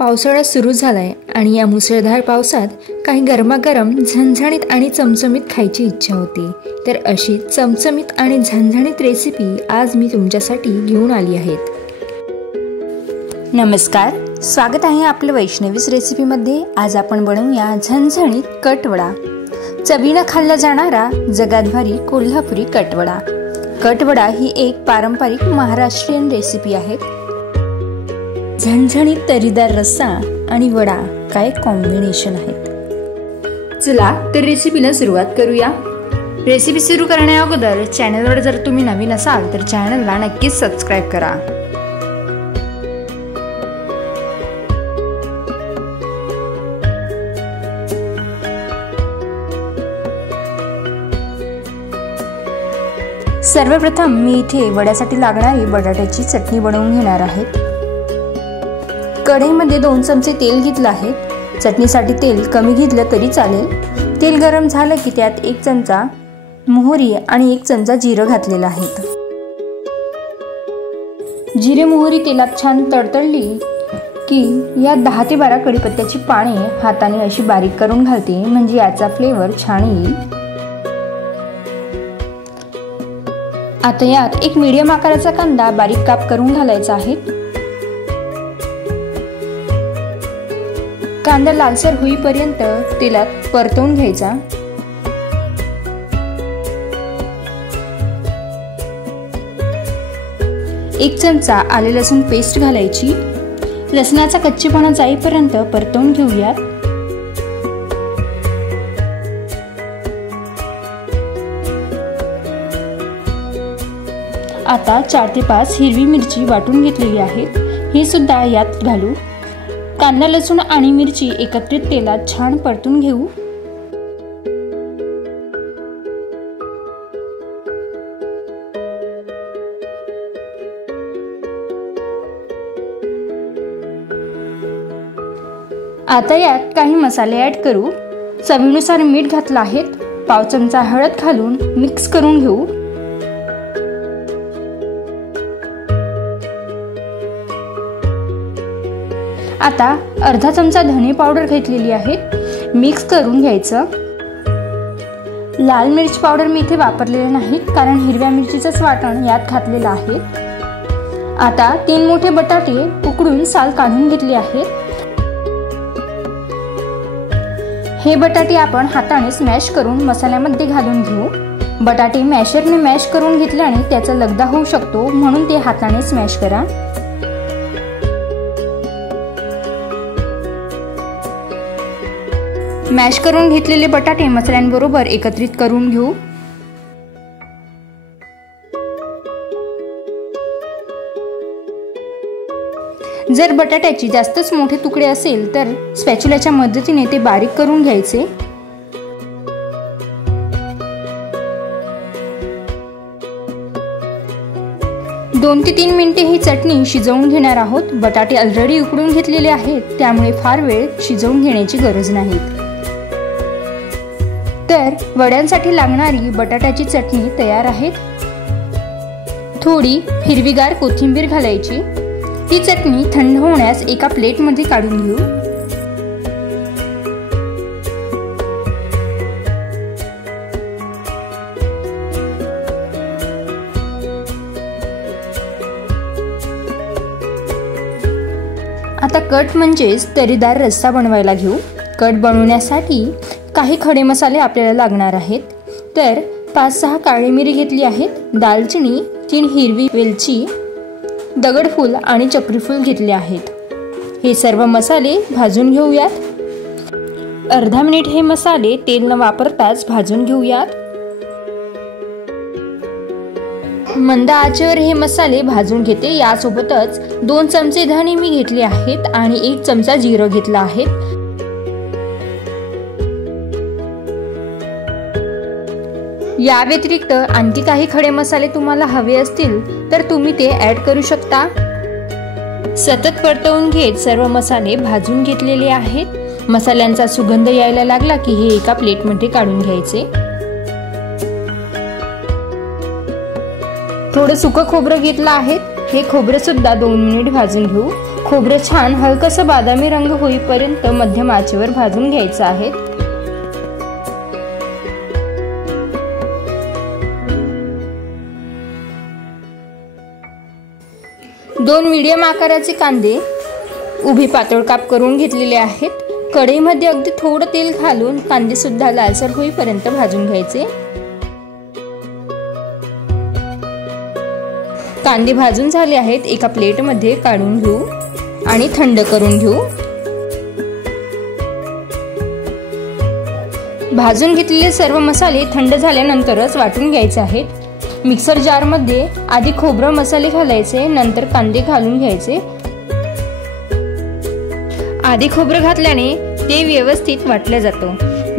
पावसाळा सुरू झालाय आणि या मुसळधार पावसात काही गरमागरम झणझणीत आणि चमचमीत खायची इच्छा होती। तर अशी चमचमीत आणि झणझणीत रेसिपी आज मी तुमच्यासाठी घेऊन आली आहे। नमस्कार, स्वागत आहे आपलं वैष्णवीज रेसिपीमध्ये। आज आपण बनवूया झणझणीत कटवडा। चवीनं खाल्ला जाणारा जगात भारी कोल्हापुरी कटवडा। कटवडा ही एक पारंपरिक महाराष्ट्रीयन रेसिपी आहे। झणझणीत तरीदार रस्सा आणि वडा काय कॉम्बिनेशन आहे। चला तर रेसिपीला सुरुवात करूया। रेसिपी सुरू करण्या अगोदर चॅनलवर जर तुम्ही नवीन असाल तर चॅनलला नक्कीच सबस्क्राइब करा। सर्वप्रथम मी इथे वड्यासाठी लागणारी बटाट्याची चटणी बनवून घेणार आहे। कढईमध्ये 2 चमचे तेल घेतलं आहे। चटणीसाठी तेल कमी घेतलं तरी चालेल। तेल गरम झालं की त्यात 1 चमचा मोहरी आणि 1 चमचा जिरं घातलेलं आहे। जिरे मोहरी तेलात छान तडतडली की यात 10 ते 12 कढीपत्त्याची पाने हाताने अशी बारीक करून घालते, म्हणजे याचा फ्लेवर छान येईल। आता यात एक मीडियम आकाराचा कांदा बारीक काप करून घालायचा आहे। कांदा लालसर होईपर्यंत तेलात परतवून घ्यायचा। एक चमचा आले लसूण पेस्ट घालायची। लसणाचा कच्चेपणा जाईपर्यंत परतवून घेऊयात। आता 4 ते 5 हिरवी मिरची वाटून घेतलेली आहे, हे सुद्धा यात घालू। कांदा लसूण आणि मिरची एकत्रित तेलात छान परतून घेऊ। आता यात काही मसाले ऍड करू। चवीनुसार मीठ घातलं आहे। पाव चमचा हळद घालून मिक्स करून घेऊ। आता अर्धा चमचा धने पावडर घेतलेली आहे, मिक्स करून घ्यायचं। लाल मिरची पावडर मी इथे वापरलेले नाही, कारण हिरव्या मिरचीचंच वाटण यात घातलेलं आहे। आता 3 मोठे बटाटे उकडून साल काढून घेतले आहेत। हे बटाटे आपण हाताने स्मॅश करून मसाल्यामध्ये घालून घेऊ। बटाटे मॅशरने मॅश करून घेतल्याने त्याचा लगदा होऊ शकतो, म्हणून ते हाताने स्मॅश करा। मॅश करून घेतलेले बटाटे मसाल्यांबरोबर एकत्रित करून घेऊ। जर बटाट्याची जास्तच मोठे तुकडे असेल तर स्पॅच्युलाच्या मदतीने ते बारीक करून घ्यायचे। दोन ते 3 मिनिटे ही चटणी शिजवून घेणार आहोत। बटाटे ऑलरेडी उकडून घेतलेले आहेत, त्यामुळे फार वेळ शिजवून घेण्याची गरज नाही। तर वड्यांसाठी लागणारी बटाट्याची चटणी तयार आहे। थोडी हिरवीगार कोथिंबीर घालायची। ही चटणी थंड होण्यास एका प्लेटमध्ये काढून घेऊ। आता कट म्हणजेच तरीदार रस्सा बनवायला घेऊ। कट बनवण्यासाठी काही खडे मसाले आपल्याला लागणार आहेत। तर 5-6 काळी मिरी घेतली आहेत, दालचिनी, 3 हिरवी वेलची, दगडफूल आणि चक्रीफूल घेतले आहेत। हे सर्व मसाले भाजून घेऊयात। अर्धा मिनिट हे मसाले तेल न वापरताच भाजून घेऊयात। मंद आचेवर हे मसाले भाजून घेते। यासोबतच 2 चमचे धणे मी घेतले आहेत आणि 1 चमचा जिरं घेतला आहे। या व्यतिरिक्त आणखी काही खडे मसाले तुम्हाला हवे असतील तर तुम्ही ते ऍड करू शकता। सतत परतवून घेत सर्व मसाले भाजून घेतलेले आहेत। मसाल्यांचा सुगंध यायला लागला की हे एका प्लेटमध्ये काढून घ्यायचे। थोडं सुकं खोबरं घेतलं आहे, हे खोबरं सुद्धा 2 मिनिट भाजून घेऊ। खोबरं छान हलकसं बदामी रंग होईपर्यंत मध्यम आचेवर भाजून घ्यायचं आहे। 2 मीडियम आकाराचे कांदे उभी पातळ काप करून घेतलेले आहेत। कढईमध्ये अगदी थोडं तेल घालून कांदे सुद्धा लालसर होईपर्यंत भाजून घ्यायचे। कांदे भाजून झाले आहेत, एका प्लेटमध्ये काढून घेऊ आणि थंड करून घेऊ। भाजून घेतलेले सर्व मसाले थंड झाल्यानंतरच वाटून घ्यायचे आहेत। मिक्सर जार मध्ये आधी खोबरं मसाले घालायचे, नंतर कांदे घालून घ्यायचे। आधी खोबरं घातल्याने ते व्यवस्थित वाटलं जातं।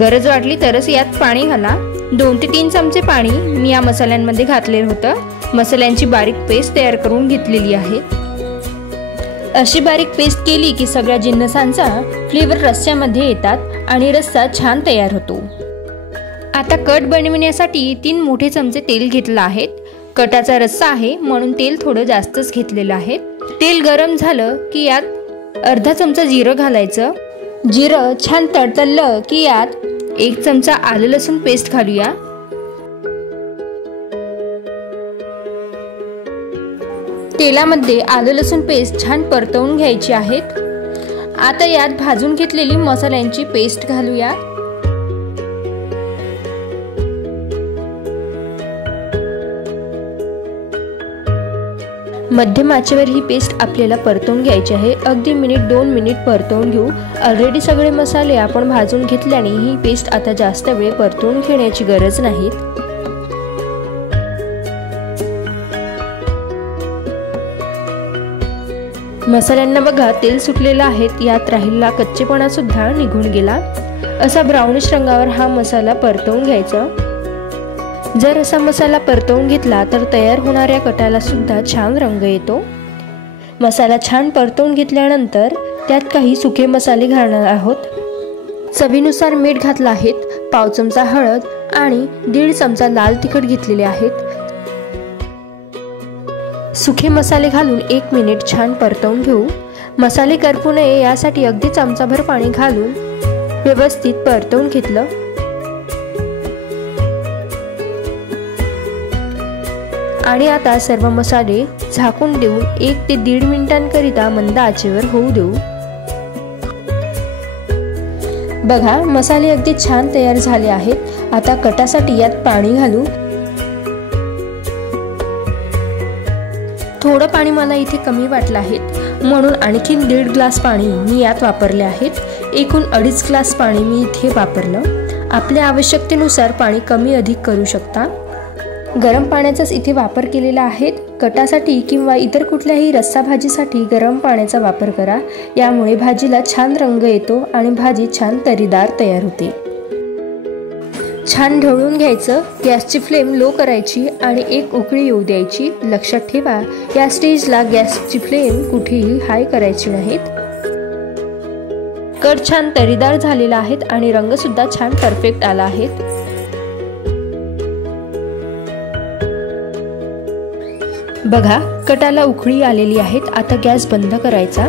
गरज वाटली तरच यात पाणी घाला। 2 ते 3 चमचे पाणी मी या मसाल्यांमध्ये घातलेलं होतं। मसाल्यांची बारीक पेस्ट तयार करून घेतलेली आहे। अशी बारीक पेस्ट केली की सगळ्या जिन्नसांचा फ्लेवर रस्स्यामध्ये येतात आणि रस्सा छान तयार होतो। आता कट बनवण्यासाठी 3 मोठे चमचे तेल घेतलं आहे। कटाचा रस्सा आहे म्हणून तेल थोडं जास्तच घेतलेलं आहे। तेल गरम झालं की यात अर्धा चमचा जिरं घालायचं। जिरं छान तडतडलं की यात 1 चमचा आलं लसूण पेस्ट घालूया। तेलामध्ये आलं लसूण पेस्ट छान परतवून घ्यायची आहे। आता यात भाजून घेतलेली मसाल्यांची पेस्ट घालूया। मध्यम आचेवर ही पेस्ट आपल्याला परतवून घ्यायची आहे। अगदी 1-2 मिनिट परतवून घेऊ। ऑलरेडी सगळे मसाले आपण भाजून घेतल्याने ही पेस्ट आता जास्त वेळ परतवून घेण्याची गरज नाही। मसाल्यांना बघा तेल सुटलेलं आहे, यात राहिलेला कच्चेपणा सुद्धा निघून गेला। असा ब्राउनिश रंगावर हा मसाला परतवून घ्यायचा। जर असा मसाला परतवून घेतला तर तयार होणाऱ्या कटाला सुद्धा छान रंग येतो। मसाला छान परतवून घेतल्यानंतर त्यात काही सुके मसाले घालणार आहोत। चवीनुसार मीठ घातलं आहे, पाव चमचा हळद आणि 1.5 चमचा लाल तिखट घेतलेले आहेत। सुके मसाले घालून 1 मिनिट छान परतवून घेऊ। मसाले करपू नये यासाठी अगदी चमचाभर पाणी घालून व्यवस्थित परतवून घेतलं। आणि आता सर्व मसाले झाकून देऊन 1 ते 1.5 मिनिटांकरिता मंद आचेवर होऊ देऊ। बघा मसाले अगदी छान तयार झाले आहेत। आता कटासाठी यात पाणी घालू। थोडं पाणी मला इथे कमी वाटलं आहे म्हणून आणखीन 1.5 ग्लास पाणी मी यात वापरले आहेत। एकूण 2.5 ग्लास पाणी मी इथे वापरलं। आपल्या आवश्यकतेनुसार पाणी कमी अधिक करू शकता। गरम पाण्याचाच इथे वापर केलेला आहे। कटासाठी किंवा इतर कुठल्याही रस्सा भाजीसाठी गरम पाण्याचा वापर करा, यामुळे भाजीला छान रंग येतो आणि भाजी छान तरीदार तयार होते। छान ढवळून घ्यायचं। गॅसची फ्लेम लो करायची आणि 1 उकळी येऊ द्यायची। लक्षात ठेवा या स्टेजला गॅसची फ्लेम कुठेही हाय करायची नाहीत। कट छान तरीदार झालेला आहे आणि रंग सुद्धा छान परफेक्ट आला आहे। बघा कटाला उकळी आलेली आहे। आता गॅस बंद करायचा।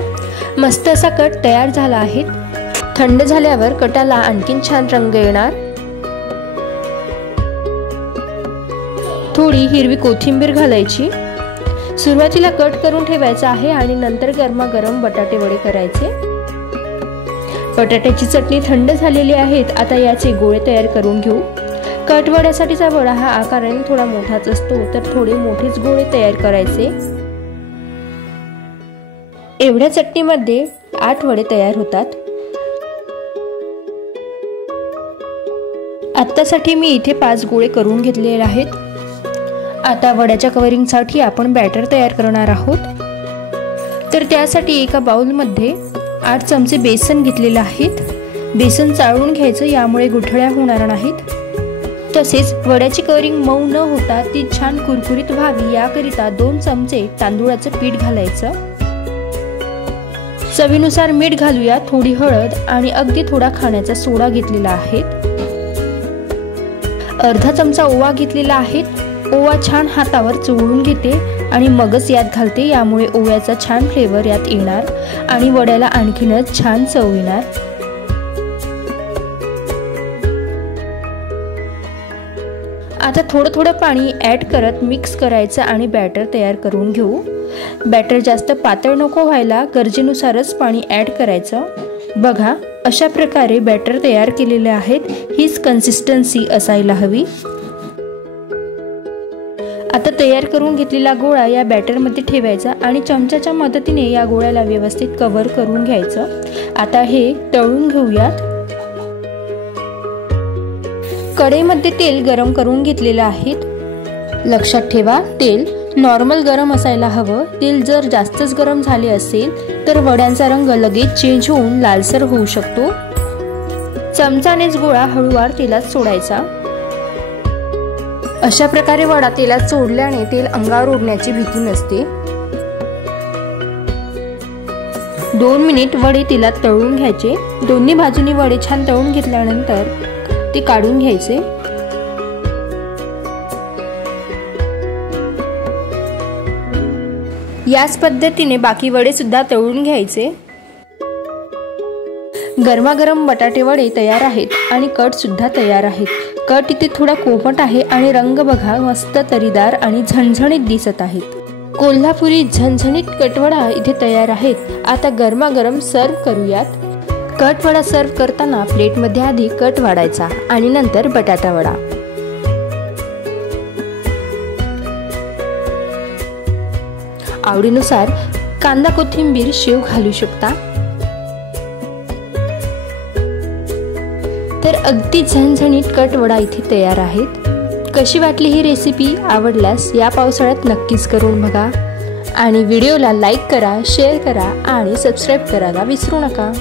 मस्त असा कट तयार झाला आहे। थंड झाल्यावर कटाला आणखीन छान रंग येणार। थोडी हिरवी कोथिंबीर घालायची। सुरुवातीला कट करून ठेवायचा आहे आणि नंतर गरमागरम बटाटे वडे करायचे। बटाट्याची चटणी थंड झालेली आहे। आता याचे गोळे तयार करून घेऊ। कटवड्यासाठीचा वडा हा आकाराने थोडा मोठाच असतो, तर थोडे मोठेच गोळे तयार करायचे। एवढ्या चटणीमध्ये 8 वडे तयार होतात। आत्तासाठी मी इथे 5 गोळे करून घेतलेले आहेत। आता वड्याच्या कव्हरिंगसाठी आपण बॅटर तयार करणार आहोत। तर त्यासाठी एका बाउलमध्ये 8 चमचे बेसन घेतलेले आहेत। बेसन चाळून घ्यायचं, यामुळे गुठळ्या होणार नाहीत। तसेच वड्याची कव्हरिंग मऊ न होता ती छान कुरकुरीत व्हावी याकरिता 2 चमचे तांदूळाचं पीठ घालायचं। चवीनुसार मीठ घालूया, थोडी हळद आणि अगदी थोडा खाण्याचा सोडा घेतलेला आहे। अर्धा चमचा ओवा घेतलेला आहे। ओवा छान हातावर चोळून घेते आणि मगच यात घालते, यामुळे ओव्याचा छान फ्लेवर यात येणार आणि वड्याला आणखीनच छान चव येणार। आता थोडं पाणी ॲड करत मिक्स करायचं आणि बॅटर तयार करून घेऊ। बॅटर जास्त पातळ नको व्हायला, गरजेनुसारच पाणी ॲड करायचं। बघा, अशा प्रकारे बॅटर तयार केलेले आहेत, हीच कन्सिस्टन्सी असायला हवी। आता तयार करून घेतलेला गोळा या बॅटरमध्ये ठेवायचा आणि चमच्याच्या मदतीने या गोळ्याला व्यवस्थित कव्हर करून घ्यायचं। आता हे तळून घेऊयात। कढईमध्ये तेल गरम करून घेतलेलं आहे। लक्षात ठेवा, तेल नॉर्मल गरम असायला हवं। तेल जर जास्तच गरम झाले असेल तर वड्यांचा रंग लगेच चेंज होऊन लालसर होऊ शकतो। चमचानेच गोळा हळूवार तेलात सोडायचा। अशा प्रकारे वडा तेलात सोडल्याने तेल अंगावर उडण्याची भीती नसते। 2 मिनिट वडे तेलात तळून घ्यायचे। दोन्ही बाजूनी वडे छान तळून घेतल्यानंतर ते काढून घ्यायचे। याच पद्धतीने बाकी वडे सुद्धा तळून घ्यायचे। गरमागरम बटाटे वडे तयार आहेत आणि कट सुद्धा तयार आहेत। कट इथे थोडा कोमट आहे आणि रंग बघा, मस्त तरीदार आणि झणझणीत दिसत आहेत। कोल्हापुरी झणझणीत कटवडा इथे तयार आहेत। आता गरमागरम सर्व करूयात। कट वडा सर्व करताना प्लेटमध्ये आधी कट वाढायचा आणि नंतर बटाटा वडा। आवडीनुसार कांदा, कोथिंबीर, शेव घालू शकता। तर अगदी झणझणीत कट वडा इथे तयार आहेत। कशी वाटली ही रेसिपी? आवडल्यास या पावसाळ्यात नक्कीच करून बघा आणि व्हिडिओला लाईक करा, शेअर करा आणि सबस्क्राईब करायला विसरू नका।